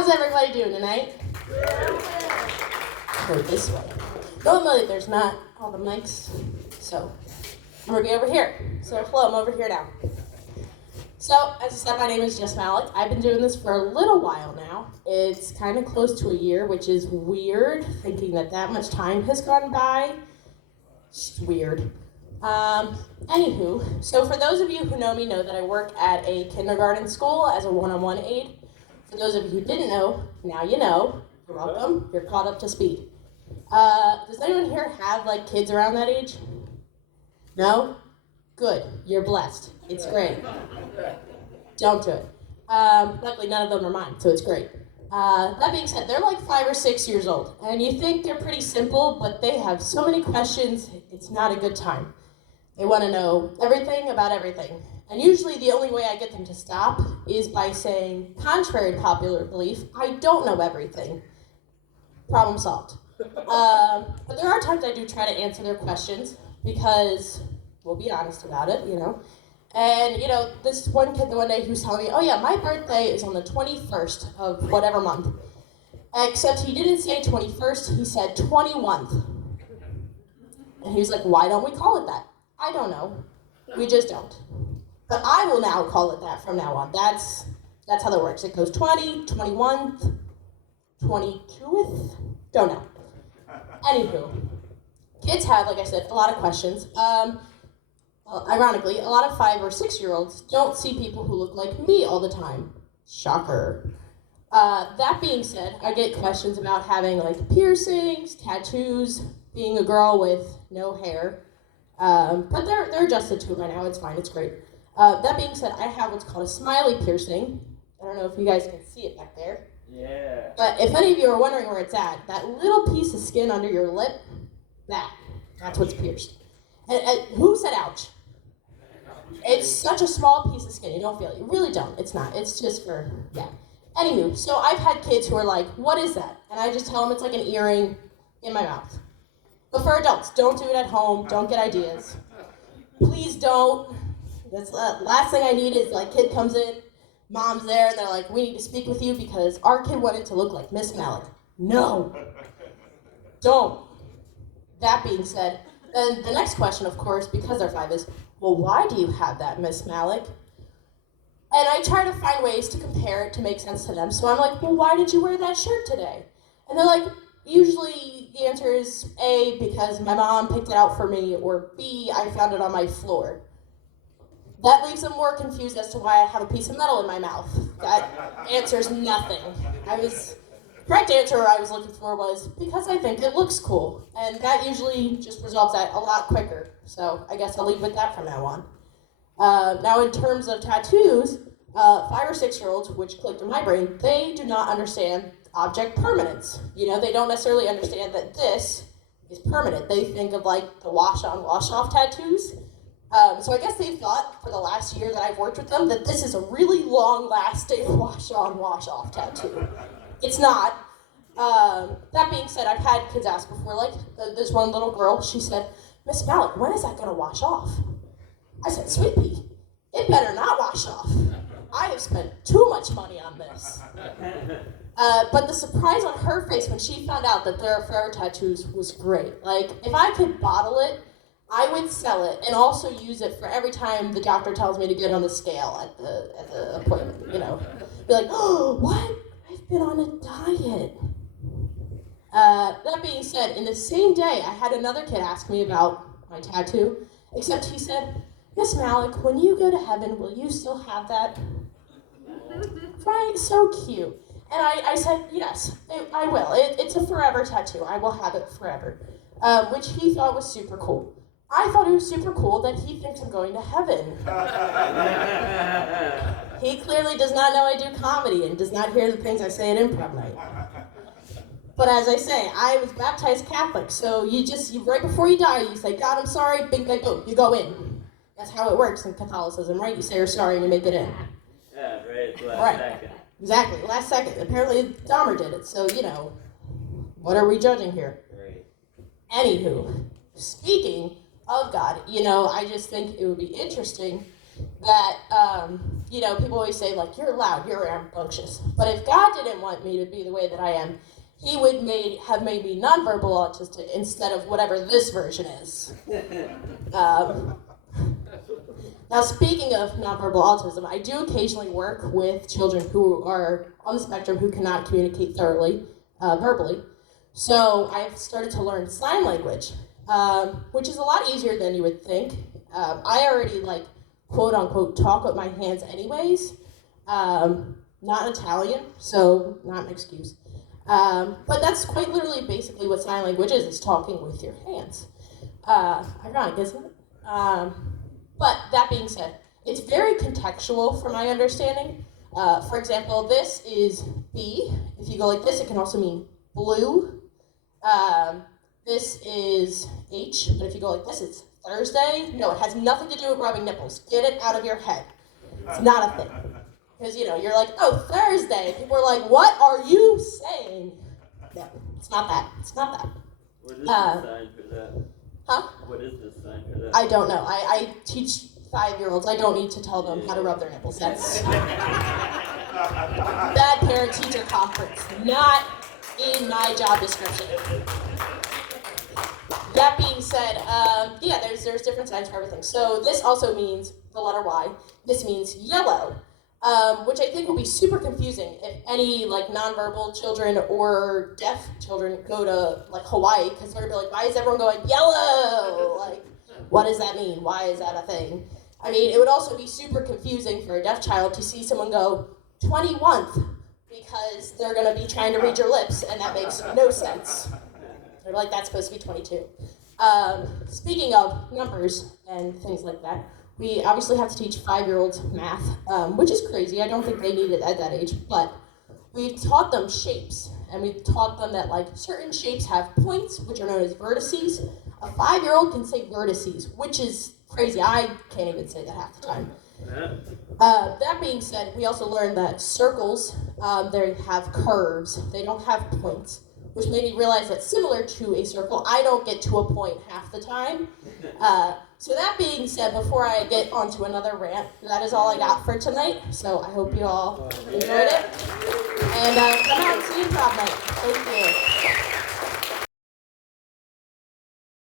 How's everybody doing tonight? Go this way. Normally there's not all the mics, so I'm gonna be over here. So hello, I'm over here now. So, as I said, my name is Jess Mallek. I've been doing this for a little while now. It's kind of close to a year, which is weird, thinking that much time has gone by. It's weird. Anywho, so for those of you who know me know that I work at a kindergarten school as a one-on-one aide. For those of you who didn't know, now you know. You're welcome. You're caught up to speed. Does anyone here have kids around that age? No? Good. You're blessed. It's great. Don't do it. Luckily, none of them are mine, so it's great. That being said, they're 5 or 6 years old, and you think they're pretty simple, but they have so many questions, it's not a good time. They want to know everything about everything. And usually the only way I get them to stop is by saying, contrary to popular belief, I don't know everything. Problem solved. But there are times I do try to answer their questions because we'll be honest about it, And, this one kid the one day he was telling me, oh yeah, my birthday is on the 21st of whatever month. Except he didn't say 21st, he said 21th. And he was like, why don't we call it that? I don't know. We just don't. But I will now call it that from now on. That's how that works. It goes 20, 21th, 22th? Don't know. Anywho, kids have, like I said, a lot of questions. Ironically, a lot of 5 or 6 year olds don't see people who look like me all the time. Shocker. That being said, I get questions about having piercings, tattoos, being a girl with no hair. But they're adjusted to it by now. It's fine. It's great. That being said, I have what's called a smiley piercing. I don't know if you guys can see it back there. Yeah. But if any of you are wondering where it's at, that little piece of skin under your lip, that's what's pierced. And who said ouch? It's such a small piece of skin, you don't feel it. You really don't. It's not. It's just for, yeah. Anywho, so I've had kids who are like, what is that? And I just tell them it's like an earring in my mouth. But for adults, don't do it at home. Don't get ideas. Please don't. That's the last thing I need is kid comes in, mom's there, and they're like, we need to speak with you because our kid wanted to look like Miss Mallek. No. Don't. That being said, then the next question, of course, because they're 5 is, well, why do you have that, Miss Mallek? And I try to find ways to compare it to make sense to them. So I'm like, well, why did you wear that shirt today? And they're like, usually the answer is A, because my mom picked it out for me, or B, I found it on my floor. That leaves them more confused as to why I have a piece of metal in my mouth. That answers nothing. Correct answer I was looking for was because I think it looks cool. And that usually just resolves that a lot quicker. So I guess I'll leave with that from now on. Now in terms of tattoos, 5 or 6 year olds, which clicked in my brain, they do not understand object permanence. They don't necessarily understand that this is permanent. They think of the wash on, wash off tattoos. So I guess they thought for the last year that I've worked with them that this is a really long lasting wash on, wash off tattoo. It's not. That being said, I've had kids ask before, this one little girl, she said, Miss Mallek, when is that going to wash off? I said, sweet pea, it better not wash off. I have spent too much money on this. But the surprise on her face when she found out that there are forever tattoos was great. If I could bottle it, I would sell it and also use it for every time the doctor tells me to get on the scale at the appointment, Be like, oh, what? I've been on a diet. That being said, in the same day, I had another kid ask me about my tattoo, except he said, Miss Mallek, when you go to heaven, will you still have that? Right? So cute. And I said, yes, I will. It's a forever tattoo. I will have it forever. Which he thought was super cool. I thought it was super cool that he thinks I'm going to heaven. He clearly does not know I do comedy and does not hear the things I say at improv night. But as I say, I was baptized Catholic, so you right before you die, you say, God, I'm sorry, bing, bang, boom, you go in. That's how it works in Catholicism, right? You say you're sorry and you make it in. Yeah, right, last second. Exactly, last second. Apparently Dahmer did it, so, what are we judging here? Right. Anywho, speaking of God, I just think it would be interesting that, people always say, like, you're loud, you're rambunctious. But if God didn't want me to be the way that I am, he would have made me nonverbal autistic instead of whatever this version is. Now, speaking of nonverbal autism, I do occasionally work with children who are on the spectrum who cannot communicate thoroughly, verbally. So I've started to learn sign language, which is a lot easier than you would think. I already, quote unquote, talk with my hands anyways. Not Italian, so not an excuse. But that's quite literally basically what sign language is. It's talking with your hands. Ironic, isn't it? But that being said, it's very contextual from my understanding. For example, this is B. If you go like this, it can also mean blue. This is H, but if you go like this, it's Thursday. No, it has nothing to do with rubbing nipples. Get it out of your head. It's not a thing. Because, you're like, oh, Thursday. People are like, what are you saying? No, it's not that. It's not that. What is the sign for that? Huh? What is the sign for that? I don't know. I teach 5-year-olds. I don't need to tell them how to rub their nipples. That's bad parent-teacher conference. Not in my job description. That being said, there's different signs for everything. So this also means the letter Y. This means yellow, which I think will be super confusing if any nonverbal children or deaf children go to Hawaii, because they're gonna be like, why is everyone going yellow? What does that mean? Why is that a thing? I mean, it would also be super confusing for a deaf child to see someone go 21th, because they're gonna be trying to read your lips, and that makes no sense. They're like, that's supposed to be 22. Speaking of numbers and things like that, we obviously have to teach 5-year-olds math, which is crazy. I don't think they need it at that age, but we've taught them shapes, and we've taught them that certain shapes have points, which are known as vertices. A 5-year-old can say vertices, which is crazy. I can't even say that half the time. That being said, we also learned that circles, they have curves. They don't have points, which made me realize that similar to a circle, I don't get to a point half the time. So that being said, before I get onto another rant, that is all I got for tonight. So I hope you all enjoyed it. And come out and see Improv Night. Thank you.